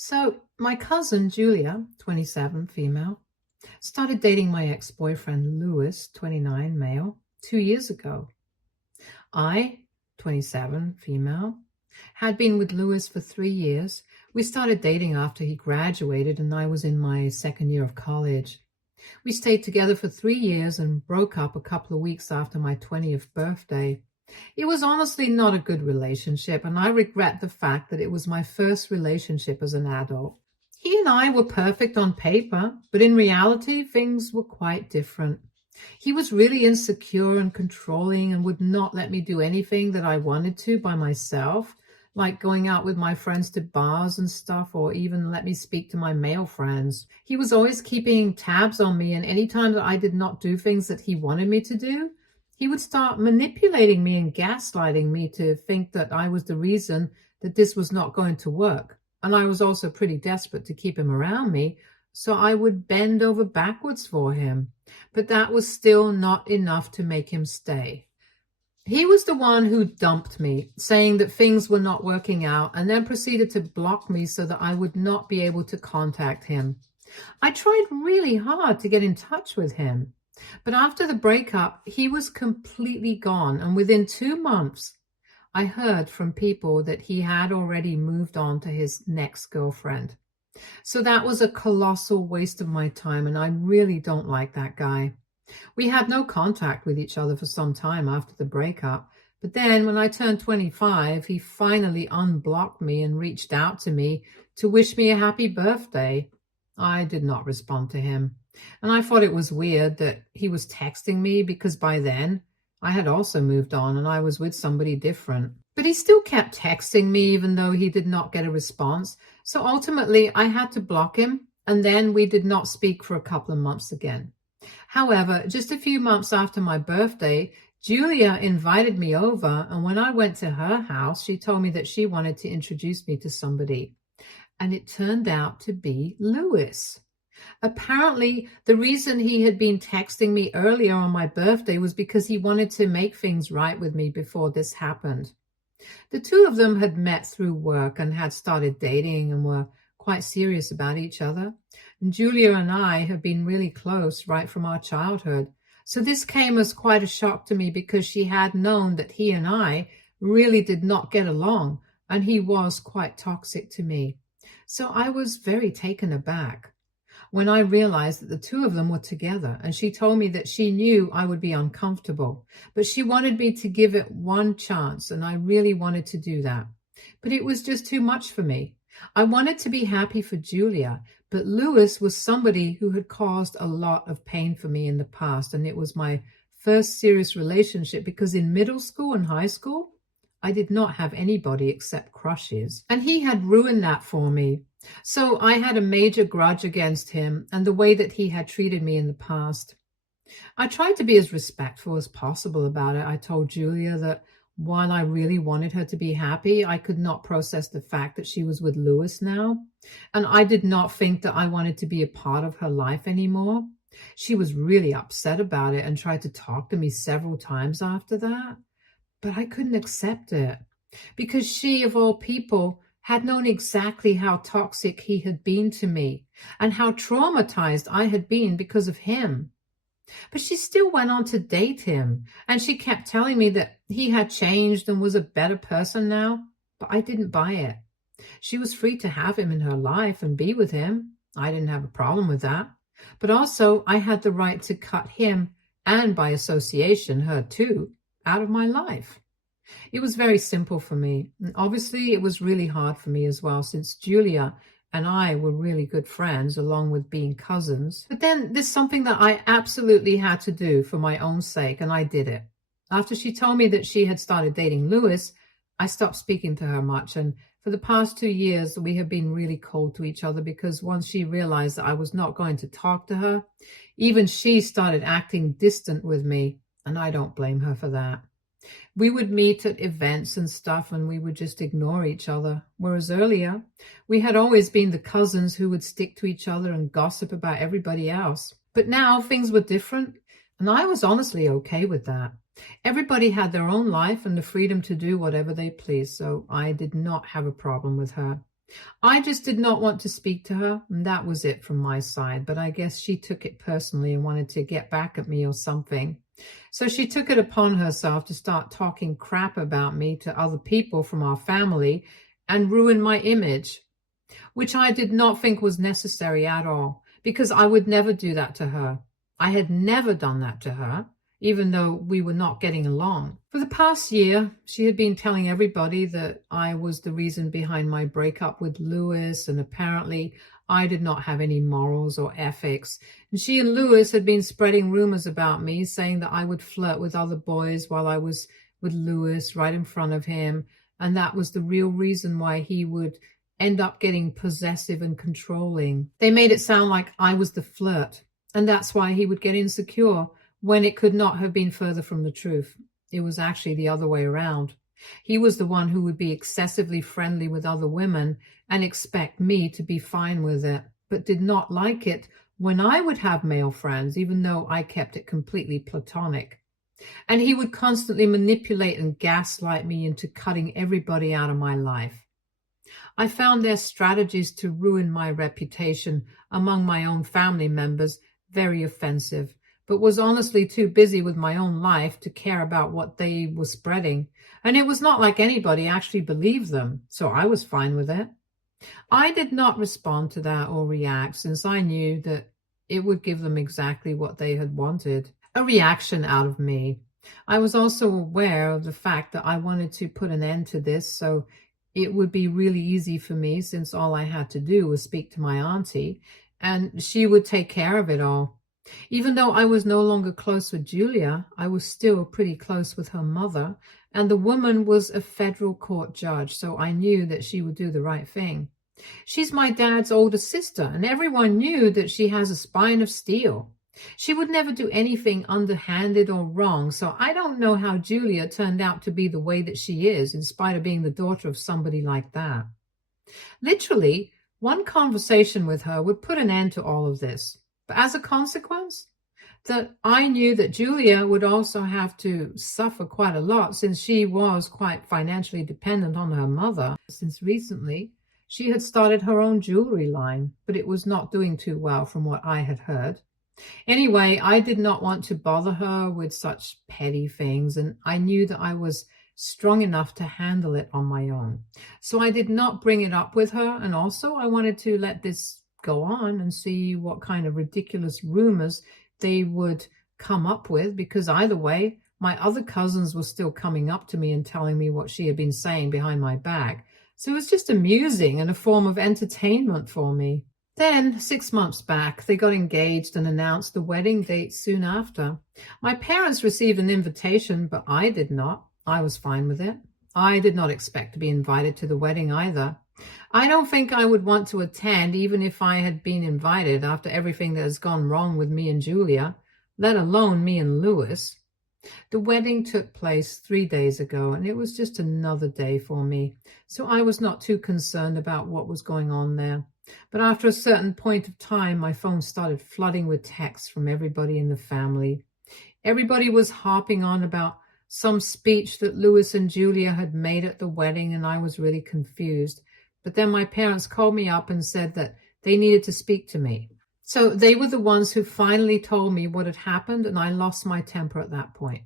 So, my cousin Julia, 27, female, started dating my ex-boyfriend Lewis, 29, male, 2 years ago. I, 27, female, had been with Lewis for 3 years. We started dating after he graduated and I was in my second year of college. We stayed together for 3 years and broke up a couple of weeks after my 20th birthday. It was honestly not a good relationship, and I regret the fact that it was my first relationship as an adult. He and I were perfect on paper, but in reality, things were quite different. He was really insecure and controlling and would not let me do anything that I wanted to by myself, like going out with my friends to bars and stuff, or even let me speak to my male friends. He was always keeping tabs on me, and anytime that I did not do things that he wanted me to do, he would start manipulating me and gaslighting me to think that I was the reason that this was not going to work. And I was also pretty desperate to keep him around me, so I would bend over backwards for him. But that was still not enough to make him stay. He was the one who dumped me, saying that things were not working out, and then proceeded to block me so that I would not be able to contact him. I tried really hard to get in touch with him. But after the breakup, he was completely gone, and within 2 months, I heard from people that he had already moved on to his next girlfriend. So that was a colossal waste of my time, and I really don't like that guy. We had no contact with each other for some time after the breakup, but then when I turned 25, he finally unblocked me and reached out to me to wish me a happy birthday. I did not respond to him. And I thought it was weird that he was texting me because by then I had also moved on and I was with somebody different. But he still kept texting me even though he did not get a response. So ultimately I had to block him, and then we did not speak for a couple of months again. However, just a few months after my birthday, Julia invited me over, and when I went to her house, she told me that she wanted to introduce me to somebody. And it turned out to be Lewis. Apparently, the reason he had been texting me earlier on my birthday was because he wanted to make things right with me before this happened. The two of them had met through work and had started dating and were quite serious about each other. And Julia and I have been really close right from our childhood. So this came as quite a shock to me because she had known that he and I really did not get along, and he was quite toxic to me. So I was very taken aback when I realized that the two of them were together, and she told me that she knew I would be uncomfortable, but she wanted me to give it one chance, and I really wanted to do that. But it was just too much for me. I wanted to be happy for Julia, but Lewis was somebody who had caused a lot of pain for me in the past, and it was my first serious relationship because in middle school and high school, I did not have anybody except crushes, and he had ruined that for me. So I had a major grudge against him and the way that he had treated me in the past. I tried to be as respectful as possible about it. I told Julia that while I really wanted her to be happy, I could not process the fact that she was with Lewis now, and I did not think that I wanted to be a part of her life anymore. She was really upset about it and tried to talk to me several times after that, but I couldn't accept it because she, of all people, had known exactly how toxic he had been to me and how traumatized I had been because of him. But she still went on to date him, and she kept telling me that he had changed and was a better person now, but I didn't buy it. She was free to have him in her life and be with him. I didn't have a problem with that. But also, I had the right to cut him, and by association, her too, out of my life. It was very simple for me. And obviously, it was really hard for me as well, since Julia and I were really good friends, along with being cousins. But then there's something that I absolutely had to do for my own sake, and I did it. After she told me that she had started dating Lewis, I stopped speaking to her much, and for the past 2 years, we have been really cold to each other because once she realized that I was not going to talk to her, even she started acting distant with me, and I don't blame her for that. We would meet at events and stuff and we would just ignore each other. Whereas earlier, we had always been the cousins who would stick to each other and gossip about everybody else. But now things were different, and I was honestly okay with that. Everybody had their own life and the freedom to do whatever they pleased, so I did not have a problem with her. I just did not want to speak to her, and that was it from my side. But I guess she took it personally and wanted to get back at me or something. So she took it upon herself to start talking crap about me to other people from our family and ruin my image, which I did not think was necessary at all, because I would never do that to her. I had never done that to her, even though we were not getting along. For the past year, she had been telling everybody that I was the reason behind my breakup with Lewis, and apparently I did not have any morals or ethics. And she and Lewis had been spreading rumors about me, saying that I would flirt with other boys while I was with Lewis right in front of him, and that was the real reason why he would end up getting possessive and controlling. They made it sound like I was the flirt, and that's why he would get insecure, when it could not have been further from the truth. It was actually the other way around. He was the one who would be excessively friendly with other women and expect me to be fine with it, but did not like it when I would have male friends, even though I kept it completely platonic. And he would constantly manipulate and gaslight me into cutting everybody out of my life. I found their strategies to ruin my reputation among my own family members very offensive, but was honestly too busy with my own life to care about what they were spreading. And it was not like anybody actually believed them, so I was fine with it. I did not respond to that or react, since I knew that it would give them exactly what they had wanted, a reaction out of me. I was also aware of the fact that I wanted to put an end to this, so it would be really easy for me, since all I had to do was speak to my auntie, and she would take care of it all. Even though I was no longer close with Julia, I was still pretty close with her mother, and the woman was a federal court judge, so I knew that she would do the right thing. She's my dad's older sister, and everyone knew that she has a spine of steel. She would never do anything underhanded or wrong, so I don't know how Julia turned out to be the way that she is, in spite of being the daughter of somebody like that. Literally, one conversation with her would put an end to all of this. But as a consequence, that I knew that Julia would also have to suffer quite a lot, since she was quite financially dependent on her mother. Since recently, she had started her own jewelry line, but it was not doing too well from what I had heard. Anyway, I did not want to bother her with such petty things, and I knew that I was strong enough to handle it on my own. So I did not bring it up with her, and also I wanted to let this go on and see what kind of ridiculous rumors they would come up with, because either way, my other cousins were still coming up to me and telling me what she had been saying behind my back. So it was just amusing and a form of entertainment for me. Then, 6 months back, they got engaged and announced the wedding date soon after. My parents received an invitation, but I did not. I was fine with it. I did not expect to be invited to the wedding either. I don't think I would want to attend, even if I had been invited, after everything that has gone wrong with me and Julia, let alone me and Lewis. The wedding took place 3 days ago, and it was just another day for me, so I was not too concerned about what was going on there. But after a certain point of time, my phone started flooding with texts from everybody in the family. Everybody was harping on about some speech that Lewis and Julia had made at the wedding, and I was really confused. But then my parents called me up and said that they needed to speak to me. So they were the ones who finally told me what had happened, and I lost my temper at that point.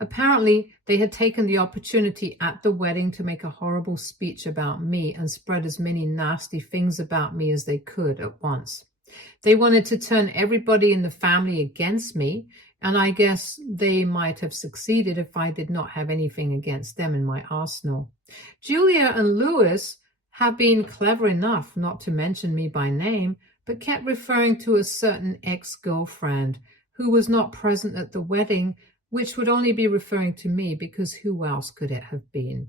Apparently, they had taken the opportunity at the wedding to make a horrible speech about me and spread as many nasty things about me as they could at once. They wanted to turn everybody in the family against me, and I guess they might have succeeded if I did not have anything against them in my arsenal. Julia and Lewis have been clever enough not to mention me by name, but kept referring to a certain ex-girlfriend who was not present at the wedding, which would only be referring to me, because who else could it have been?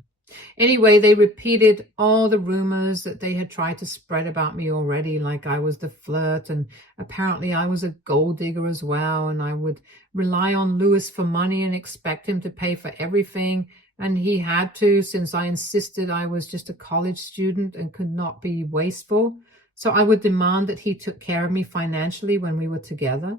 Anyway, they repeated all the rumors that they had tried to spread about me already, like I was the flirt, and apparently I was a gold digger as well, and I would rely on Lewis for money and expect him to pay for everything, and he had to, since I insisted I was just a college student and could not be wasteful. So I would demand that he took care of me financially when we were together.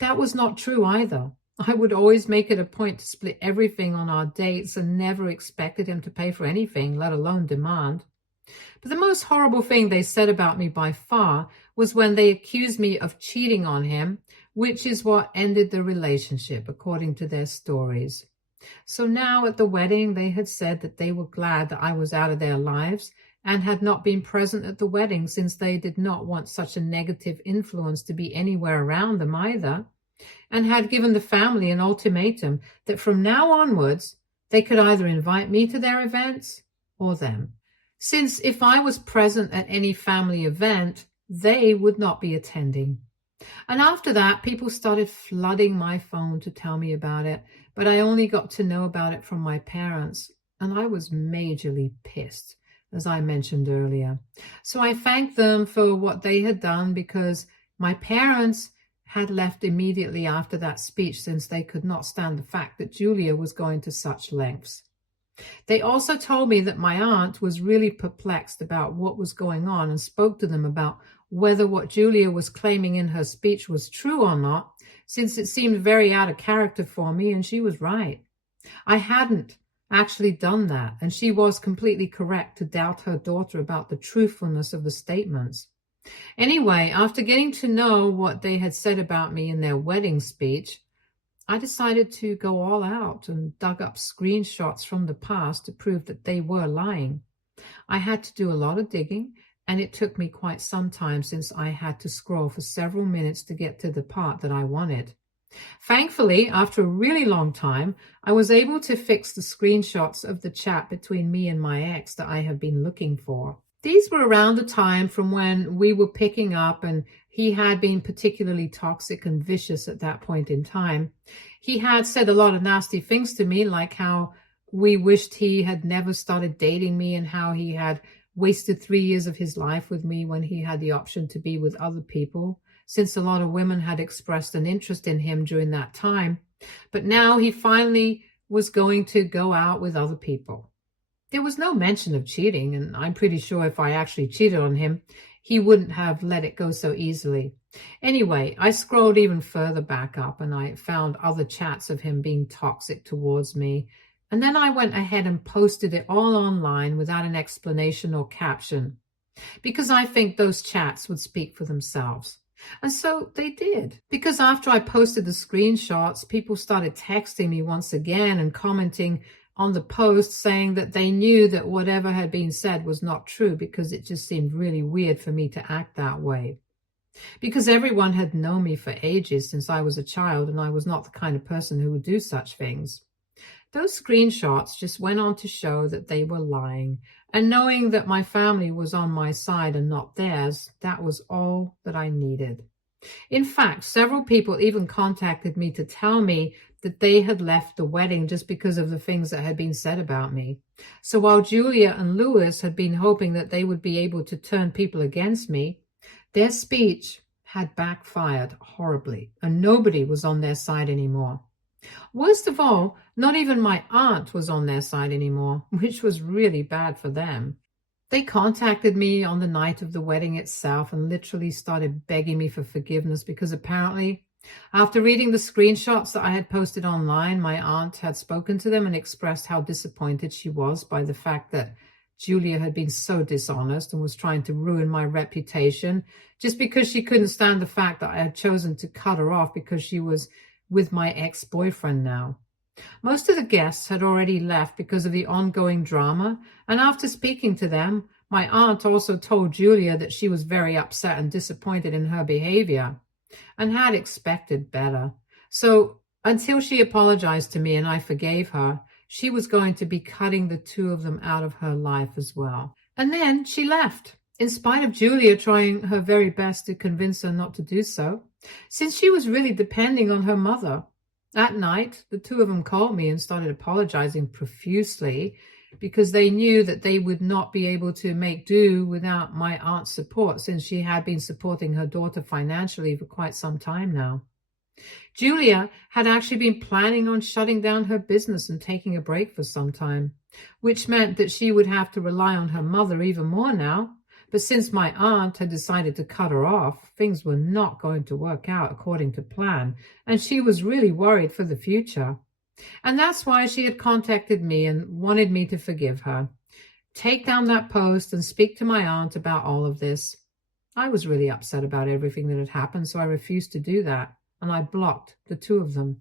That was not true either. I would always make it a point to split everything on our dates and never expected him to pay for anything, let alone demand. But the most horrible thing they said about me by far was when they accused me of cheating on him, which is what ended the relationship, according to their stories. So now at the wedding, they had said that they were glad that I was out of their lives and had not been present at the wedding, since they did not want such a negative influence to be anywhere around them either, and had given the family an ultimatum that from now onwards, they could either invite me to their events or them, since if I was present at any family event, they would not be attending. And after that, people started flooding my phone to tell me about it, but I only got to know about it from my parents, and I was majorly pissed, as I mentioned earlier. So I thanked them for what they had done, because my parents had left immediately after that speech, since they could not stand the fact that Julia was going to such lengths. They also told me that my aunt was really perplexed about what was going on, and spoke to them about whether what Julia was claiming in her speech was true or not, since it seemed very out of character for me, and she was right. I hadn't actually done that, and she was completely correct to doubt her daughter about the truthfulness of the statements. Anyway, after getting to know what they had said about me in their wedding speech, I decided to go all out and dug up screenshots from the past to prove that they were lying. I had to do a lot of digging, and it took me quite some time, since I had to scroll for several minutes to get to the part that I wanted. Thankfully, after a really long time, I was able to fix the screenshots of the chat between me and my ex that I have been looking for. These were around the time from when we were picking up, and he had been particularly toxic and vicious at that point in time. He had said a lot of nasty things to me, like how we wished he had never started dating me, and how he had wasted 3 years of his life with me when he had the option to be with other people, since a lot of women had expressed an interest in him during that time. But now he finally was going to go out with other people. There was no mention of cheating, and I'm pretty sure if I actually cheated on him, he wouldn't have let it go so easily. Anyway, I scrolled even further back up, and I found other chats of him being toxic towards me. And then I went ahead and posted it all online without an explanation or caption, because I think those chats would speak for themselves. And so they did, because after I posted the screenshots, people started texting me once again and commenting on the post, saying that they knew that whatever had been said was not true, because it just seemed really weird for me to act that way. Because everyone had known me for ages, since I was a child, and I was not the kind of person who would do such things. Those screenshots just went on to show that they were lying, and knowing that my family was on my side and not theirs, that was all that I needed. In fact, several people even contacted me to tell me that they had left the wedding just because of the things that had been said about me. So while Julia and Lewis had been hoping that they would be able to turn people against me, their speech had backfired horribly, and nobody was on their side anymore. Worst of all, not even my aunt was on their side anymore, which was really bad for them. They contacted me on the night of the wedding itself and literally started begging me for forgiveness, because apparently, after reading the screenshots that I had posted online, my aunt had spoken to them and expressed how disappointed she was by the fact that Julia had been so dishonest and was trying to ruin my reputation, just because she couldn't stand the fact that I had chosen to cut her off because she was with my ex-boyfriend now. Most of the guests had already left because of the ongoing drama, and after speaking to them, my aunt also told Julia that she was very upset and disappointed in her behavior, and had expected better. So until she apologized to me and I forgave her, she was going to be cutting the two of them out of her life as well. And then she left, in spite of Julia trying her very best to convince her not to do so, since she was really depending on her mother. At night, the two of them called me and started apologizing profusely, because they knew that they would not be able to make do without my aunt's support, since she had been supporting her daughter financially for quite some time now. Julia had actually been planning on shutting down her business and taking a break for some time, which meant that she would have to rely on her mother even more now. But since my aunt had decided to cut her off, things were not going to work out according to plan, and she was really worried for the future. And that's why she had contacted me and wanted me to forgive her, take down that post and speak to my aunt about all of this. I was really upset about everything that had happened, so I refused to do that, and I blocked the two of them.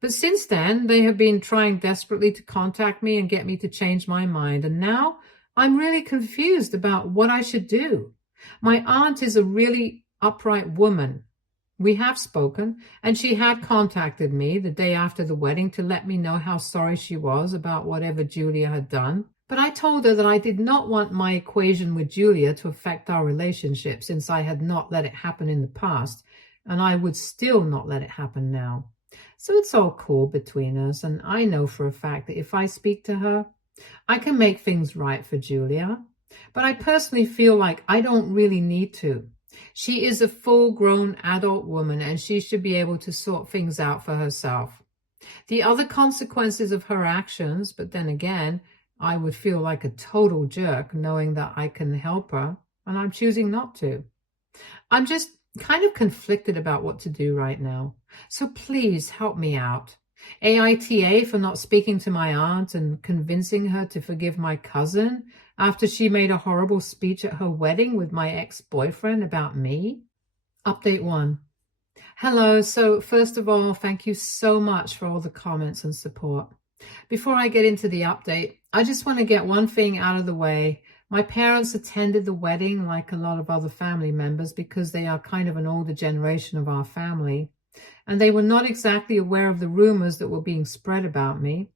But since then, they have been trying desperately to contact me and get me to change my mind, and now I'm really confused about what I should do. My aunt is a really upright woman. We have spoken, and she had contacted me the day after the wedding to let me know how sorry she was about whatever Julia had done. But I told her that I did not want my equation with Julia to affect our relationship, since I had not let it happen in the past, and I would still not let it happen now. So it's all cool between us, and I know for a fact that if I speak to her, I can make things right for Julia. But I personally feel like I don't really need to. She is a full-grown adult woman, and she should be able to sort things out for herself. The other consequences of her actions, but then again, I would feel like a total jerk knowing that I can help her, and I'm choosing not to. I'm just kind of conflicted about what to do right now. So please help me out. AITA for not speaking to my aunt and convincing her to forgive my cousin after she made a horrible speech at her wedding with my ex-boyfriend about me. Update 1. Hello. So first of all, thank you so much for all the comments and support. Before I get into the update, I just want to get one thing out of the way. My parents attended the wedding like a lot of other family members because they are kind of an older generation of our family, and they were not exactly aware of the rumors that were being spread about me.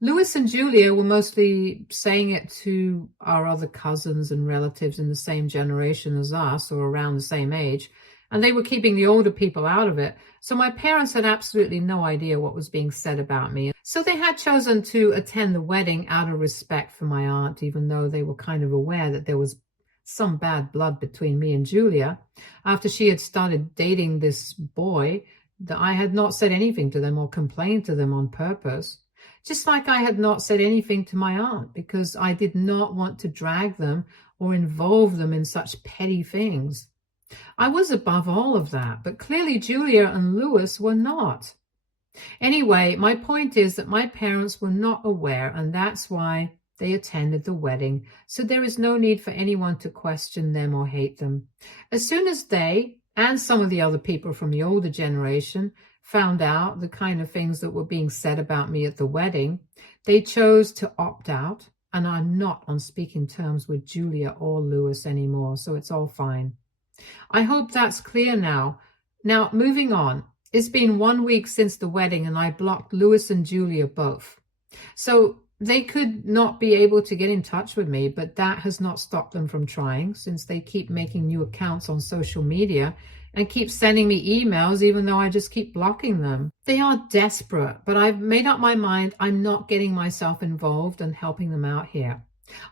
Louis and Julia were mostly saying it to our other cousins and relatives in the same generation as us or around the same age, and they were keeping the older people out of it. So my parents had absolutely no idea what was being said about me. So they had chosen to attend the wedding out of respect for my aunt, even though they were kind of aware that there was some bad blood between me and Julia after she had started dating this boy, that I had not said anything to them or complained to them on purpose. Just like I had not said anything to my aunt because I did not want to drag them or involve them in such petty things. I was above all of that, but clearly Julia and Louis were not. Anyway, my point is that my parents were not aware, and that's why they attended the wedding, so there is no need for anyone to question them or hate them. As soon as they, and some of the other people from the older generation, found out the kind of things that were being said about me at the wedding, they chose to opt out, and I'm not on speaking terms with Julia or Louis anymore, so it's all fine. I hope that's clear now. Now, moving on. It's been 1 week since the wedding, and I blocked Louis and Julia both. So they could not be able to get in touch with me, but that has not stopped them from trying, since they keep making new accounts on social media and keep sending me emails even though I just keep blocking them. They are desperate, but I've made up my mind I'm not getting myself involved and helping them out here.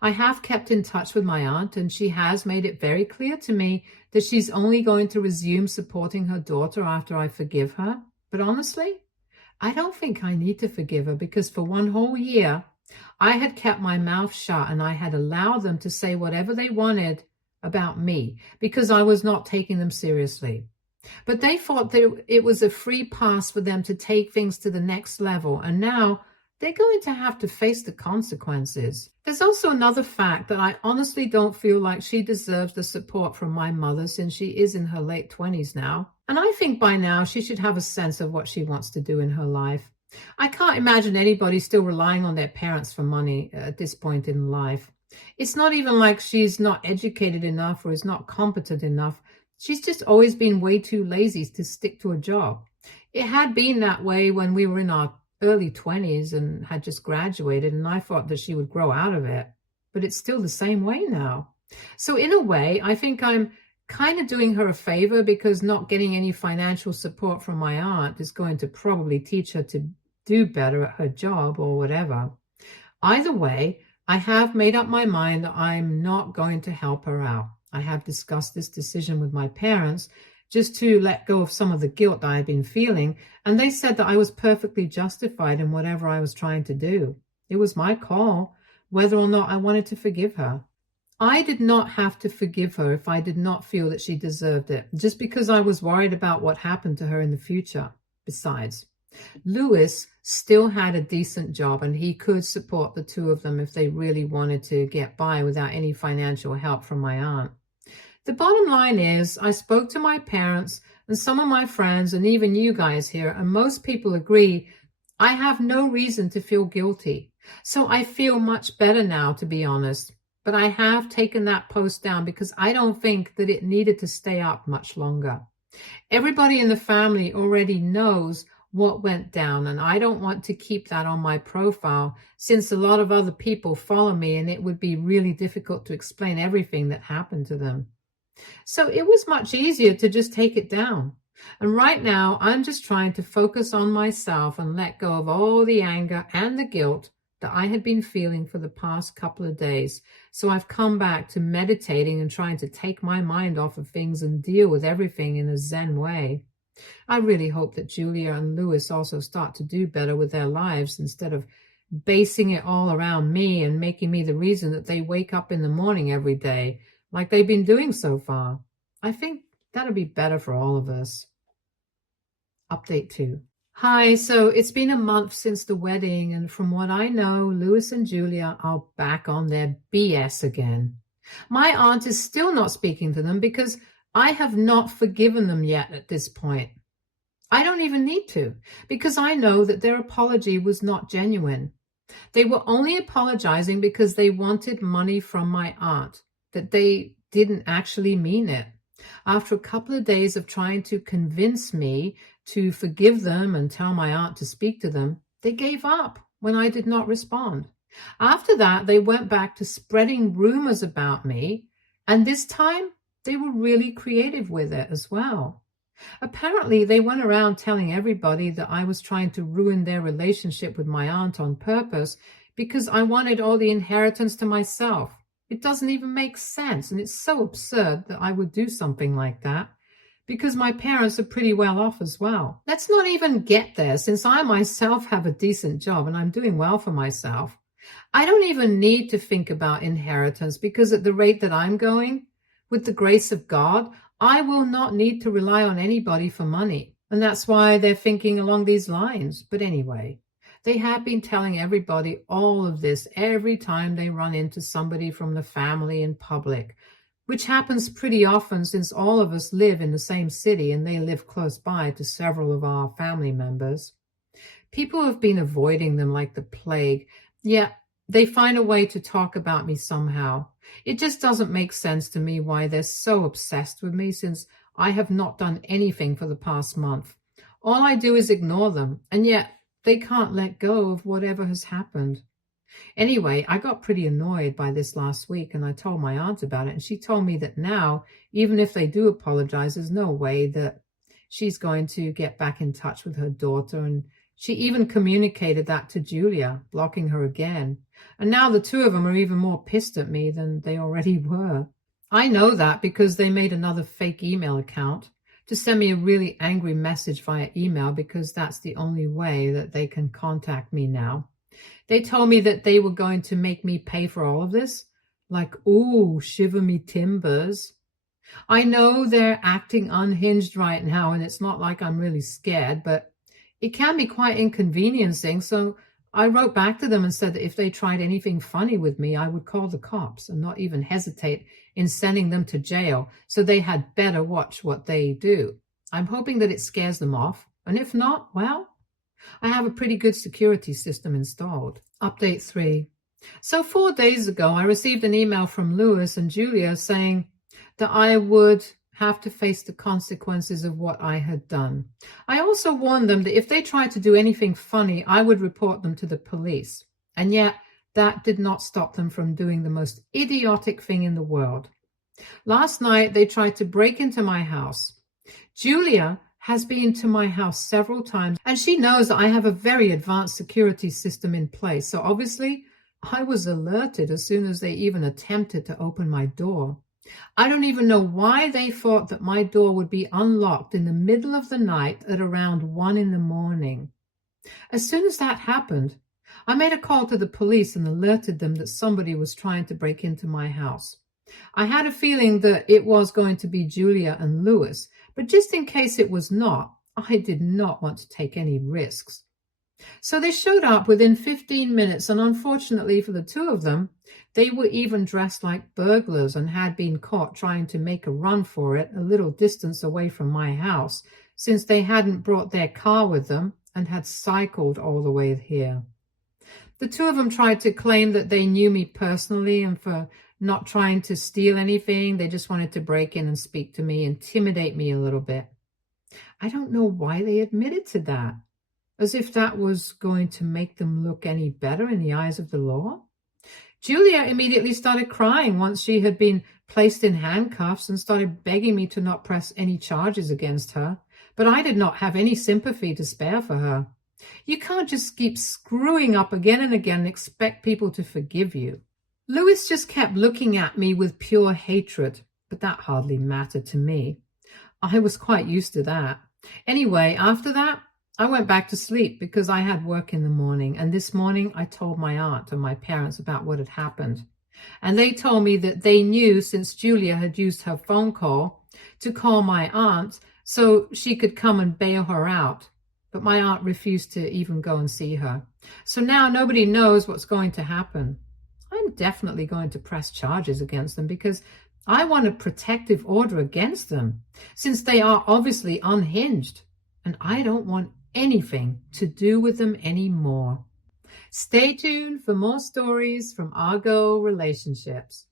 I have kept in touch with my aunt, and she has made it very clear to me that she's only going to resume supporting her daughter after I forgive her. But honestly, I don't think I need to forgive her, because for 1 whole year, I had kept my mouth shut and I had allowed them to say whatever they wanted about me because I was not taking them seriously. But they thought that it was a free pass for them to take things to the next level, and now they're going to have to face the consequences. There's also another fact that I honestly don't feel like she deserves the support from my mother, since she is in her late 20s now. And I think by now she should have a sense of what she wants to do in her life. I can't imagine anybody still relying on their parents for money at this point in life. It's not even like she's not educated enough or is not competent enough. She's just always been way too lazy to stick to a job. It had been that way when we were in our early 20s and had just graduated, and I thought that she would grow out of it, but it's still the same way now. So in a way, I think I'm kind of doing her a favor, because not getting any financial support from my aunt is going to probably teach her to do better at her job or whatever. Either way, I have made up my mind that I'm not going to help her out. I have discussed this decision with my parents just to let go of some of the guilt I had been feeling, and they said that I was perfectly justified in whatever I was trying to do. It was my call whether or not I wanted to forgive her. I did not have to forgive her if I did not feel that she deserved it, just because I was worried about what happened to her in the future. Besides, Lewis still had a decent job and he could support the two of them if they really wanted to get by without any financial help from my aunt. The bottom line is, I spoke to my parents and some of my friends and even you guys here, and most people agree I have no reason to feel guilty. So I feel much better now, to be honest. But I have taken that post down because I don't think that it needed to stay up much longer. Everybody in the family already knows what went down, and I don't want to keep that on my profile since a lot of other people follow me and it would be really difficult to explain everything that happened to them. So it was much easier to just take it down. And right now, I'm just trying to focus on myself and let go of all the anger and the guilt that I had been feeling for the past couple of days. So I've come back to meditating and trying to take my mind off of things and deal with everything in a Zen way. I really hope that Julia and Lewis also start to do better with their lives instead of basing it all around me and making me the reason that they wake up in the morning every day, like they've been doing so far. I think that'll be better for all of us. Update 2. Hi, so it's been a month since the wedding, and from what I know, Lewis and Julia are back on their BS again. My aunt is still not speaking to them because I have not forgiven them yet at this point. I don't even need to, because I know that their apology was not genuine. They were only apologizing because they wanted money from my aunt, that they didn't actually mean it. After a couple of days of trying to convince me to forgive them and tell my aunt to speak to them, they gave up when I did not respond. After that, they went back to spreading rumors about me, and this time they were really creative with it as well. Apparently, they went around telling everybody that I was trying to ruin their relationship with my aunt on purpose because I wanted all the inheritance to myself. It doesn't even make sense, and it's so absurd that I would do something like that because my parents are pretty well off as well. Let's not even get there, since I myself have a decent job and I'm doing well for myself. I don't even need to think about inheritance because at the rate that I'm going, with the grace of God, I will not need to rely on anybody for money. And that's why they're thinking along these lines. But anyway, they have been telling everybody all of this every time they run into somebody from the family in public, which happens pretty often since all of us live in the same city and they live close by to several of our family members. People have been avoiding them like the plague, yet they find a way to talk about me somehow. It just doesn't make sense to me why they're so obsessed with me since I have not done anything for the past month. All I do is ignore them, and yet they can't let go of whatever has happened. Anyway, I got pretty annoyed by this last week, and I told my aunt about it, and she told me that now, even if they do apologize, there's no way that she's going to get back in touch with her daughter, and she even communicated that to Julia, blocking her again. And now the two of them are even more pissed at me than they already were. I know that because they made another fake email account to send me a really angry message via email because that's the only way that they can contact me now. They told me that they were going to make me pay for all of this. Like, ooh, shiver me timbers. I know they're acting unhinged right now, and it's not like I'm really scared, but it can be quite inconveniencing. So I wrote back to them and said that if they tried anything funny with me, I would call the cops and not even hesitate in sending them to jail. So they had better watch what they do. I'm hoping that it scares them off. And if not, well, I have a pretty good security system installed. Update 3. So 4 days ago, I received an email from Lewis and Julia saying that I would have to face the consequences of what I had done. I also warned them that if they tried to do anything funny, I would report them to the police. And yet, that did not stop them from doing the most idiotic thing in the world. Last night, they tried to break into my house. Julia has been to my house several times, and she knows that I have a very advanced security system in place. So obviously, I was alerted as soon as they even attempted to open my door. I don't even know why they thought that my door would be unlocked in the middle of the night at around 1 a.m. As soon as that happened, I made a call to the police and alerted them that somebody was trying to break into my house. I had a feeling that it was going to be Julia and Lewis, but just in case it was not, I did not want to take any risks. So they showed up within 15 minutes, and unfortunately for the two of them, they were even dressed like burglars and had been caught trying to make a run for it a little distance away from my house, since they hadn't brought their car with them and had cycled all the way here. The two of them tried to claim that they knew me personally and for not trying to steal anything. They just wanted to break in and speak to me, intimidate me a little bit. I don't know why they admitted to that, as if that was going to make them look any better in the eyes of the law. Julia immediately started crying once she had been placed in handcuffs and started begging me to not press any charges against her, but I did not have any sympathy to spare for her. You can't just keep screwing up again and again and expect people to forgive you. Lewis just kept looking at me with pure hatred, but that hardly mattered to me. I was quite used to that. Anyway, after that, I went back to sleep because I had work in the morning, and this morning I told my aunt and my parents about what had happened. And they told me that they knew, since Julia had used her phone call, to call my aunt so she could come and bail her out. But my aunt refused to even go and see her. So now nobody knows what's going to happen. I'm definitely going to press charges against them because I want a protective order against them, since they are obviously unhinged, and I don't want anything to do with them anymore. Stay tuned for more stories from Argo Relationships.